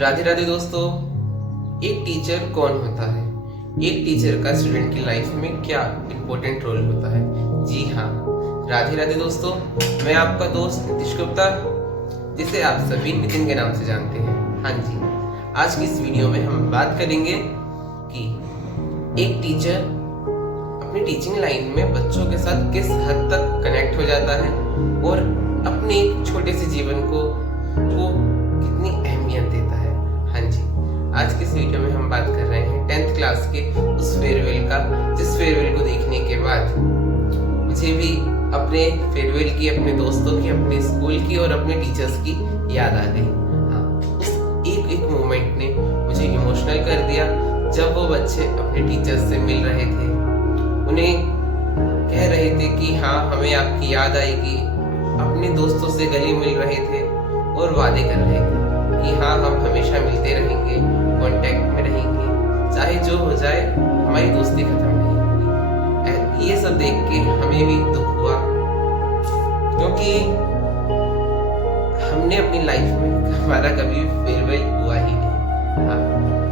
राधे राधे दोस्तों। एक टीचर कौन होता है? एक टीचर का स्टूडेंट की लाइफ में क्या इम्पोर्टेंट रोल होता है? जी हाँ, राधे राधे दोस्तों। मैं आपका दोस्त नीतीश गुप्ता, जिसे आप सभी नितिन के नाम से जानते हैं। हाँ जी, आज की इस वीडियो में हम बात करेंगे कि एक टीचर अपनी टीचिंग लाइन में बच्चों के साथ किस हद तक कनेक्ट हो जाता है और अपने एक छोटे से जीवन को कितनी अहमियत देता है। हाँ जी, आज की इस वीडियो में हम बात कर रहे हैं 10th क्लास के उस फेयरवेल का, जिस फेयरवेल को देखने के बाद मुझे भी अपने फेयरवेल की, अपने दोस्तों की, अपने स्कूल की और अपने टीचर्स की याद आ गई। हाँ, उस एक मोमेंट ने मुझे इमोशनल कर दिया जब वो बच्चे अपने टीचर्स से मिल रहे थे, उन्हें कह रहे थे कि हाँ हमें आपकी याद आएगी, अपने दोस्तों से गले मिल रहे थे और वादे कर रहे थे कि हाँ हम हमेशा मिलते रहेंगे, कांटेक्ट में रहेंगे, चाहे जो हो जाए हमारी दोस्ती खत्म नहीं होगी। ये सब देख के हमें भी दुख हुआ, क्योंकि हमने अपनी लाइफ में हमारा कभी फेयरवेल हुआ ही नहीं। हाँ,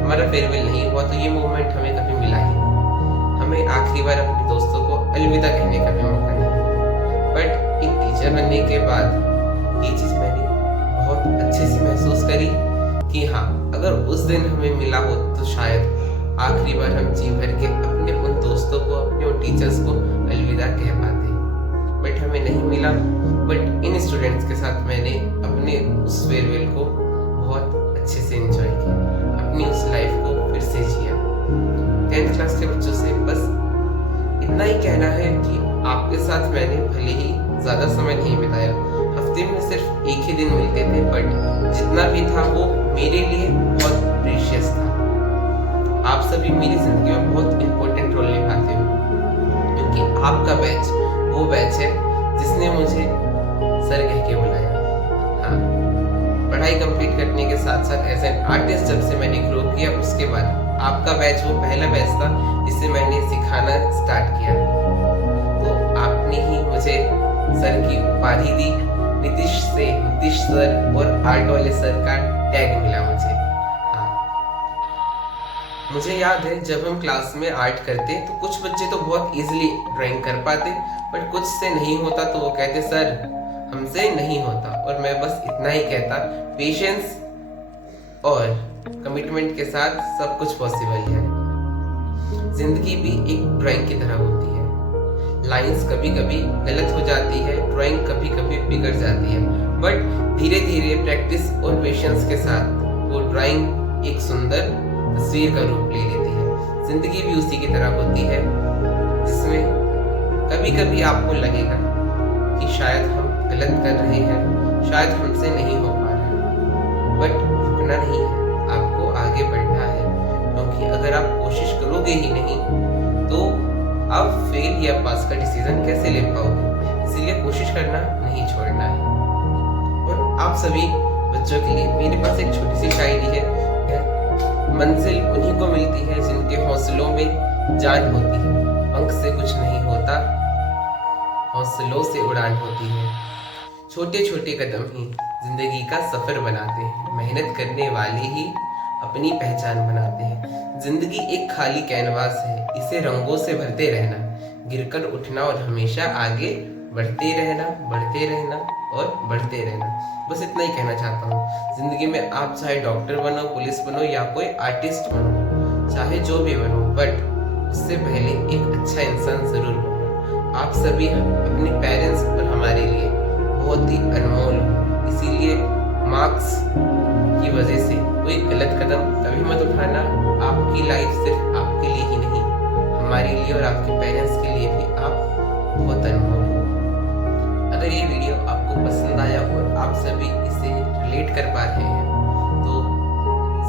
हमारा फेयरवेल नहीं हुआ तो ये मोमेंट हमें कभी मिला ही नहीं। हमें आखिरी बार अपने दोस्तों को अलविदा कहने का भी मौका नहीं। बट एक टीचर बनने के बाद ये चीज़ मैंने बहुत अच्छे से महसूस करी कि हाँ, अगर उस दिन हमें मिला हो तो शायद आखिरी बार हम जी भर के अपने उन दोस्तों को, अपने उन टीचर्स को अलविदा कह पाते। बट हमें नहीं मिला। बट इन स्टूडेंट्स के साथ मैंने अपने उस फेयरवेल को बहुत अच्छे से एंजॉय किया, अपनी उस लाइफ को फिर से जिया। 10th क्लास के बच्चों से बस इतना ही कहना है कि आपके साथ मैंने भले ही ज़्यादा समय नहीं बिताया, हफ्ते में सिर्फ एक ही दिन मिलते थे, बट जितना भी था वो मेरे लिए बहुत प्रीशियस था। आप सभी मेरी ज़िंदगी में बहुत इम्पोर्टेंट रोल निभाते हो, क्योंकि आपका बैच वो बैच है जिसने मुझे सर कह के बुलाया। हाँ, पढ़ाई कंप्लीट करने के साथ साथ एज एन आर्टिस्ट जब से मैंने ग्रो किया, उसके बाद आपका बैच वो पहला बैच था जिससे मैंने सिखाना स्टार्ट किया। तो आपने ही मुझे सर की उपाधि दी, नीतीश सर और आर्ट वाले सर का टैग मिला मुझे। हाँ, मुझे याद है जब हम क्लास में आर्ट करते तो कुछ बच्चे तो बहुत इजीली ड्राइंग कर पाते, बट कुछ से नहीं होता तो वो कहते सर हमसे नहीं होता। और मैं बस इतना ही कहता, पेशेंस और कमिटमेंट के साथ सब कुछ पॉसिबल है। जिंदगी भी एक ड्राइंग की तरह होती है। लाइंस कभी कभी गलत हो जाती है, ड्राइंग कभी कभी बिगड़ जाती है, बट धीरे धीरे प्रैक्टिस और पेशेंस के साथ वो ड्राइंग एक सुंदर तस्वीर का रूप ले लेती है। जिंदगी भी उसी की तरह होती है, जिसमें कभी कभी आपको लगेगा कि शायद हम गलत कर रहे हैं, शायद हमसे नहीं हो पा रहा है, बट रुकना नहीं है, आपको आगे बढ़ना है। क्योंकि अगर आप कोशिश करोगे ही नहीं तो आप फेल या पास का डिसीजन कैसे ले पाओगे? इसीलिए कोशिश करना नहीं छोड़ना है। और आप सभी बच्चों के लिए मेरे पास एक छोटी सी शायरी है, मंजिल उन्हीं को मिलती है जिनके हौसलों में जान होती है, पंख से कुछ नहीं होता, हौसलों से उड़ान होती है। छोटे छोटे कदम ही जिंदगी का सफर बनाते हैं, मेहनत करने वाले ही अपनी पहचान बनाते हैं। जिंदगी एक खाली कैनवास है, इसे रंगों से भरते रहना, गिरकर उठना और हमेशा आगे बढ़ते रहना, बढ़ते रहना और बढ़ते रहना। बस इतना ही कहना चाहता हूँ। जिंदगी में आप चाहे डॉक्टर बनो, पुलिस बनो या कोई आर्टिस्ट बनो, चाहे जो भी बनो, बट उससे पहले एक अच्छा इंसान जरूर बनो। आप सभी अपने पेरेंट्स और हमारे लिए बहुत ही अनमोल हो, इसीलिए मार्क्स की वजह से कोई गलत कदम कभी मत उठाना। आपकी लाइफ सिर्फ आपके लिए ही नहीं, हमारे लिए और आपके पेरेंट्स के लिए भी आप बहुत अनमोल हो। अगर ये वीडियो आपको पसंद आया और आप सभी इसे रिलेट कर पा रहे हैं तो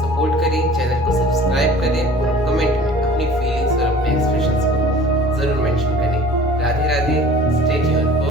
सपोर्ट करें, चैनल को सब्सक्राइब करें और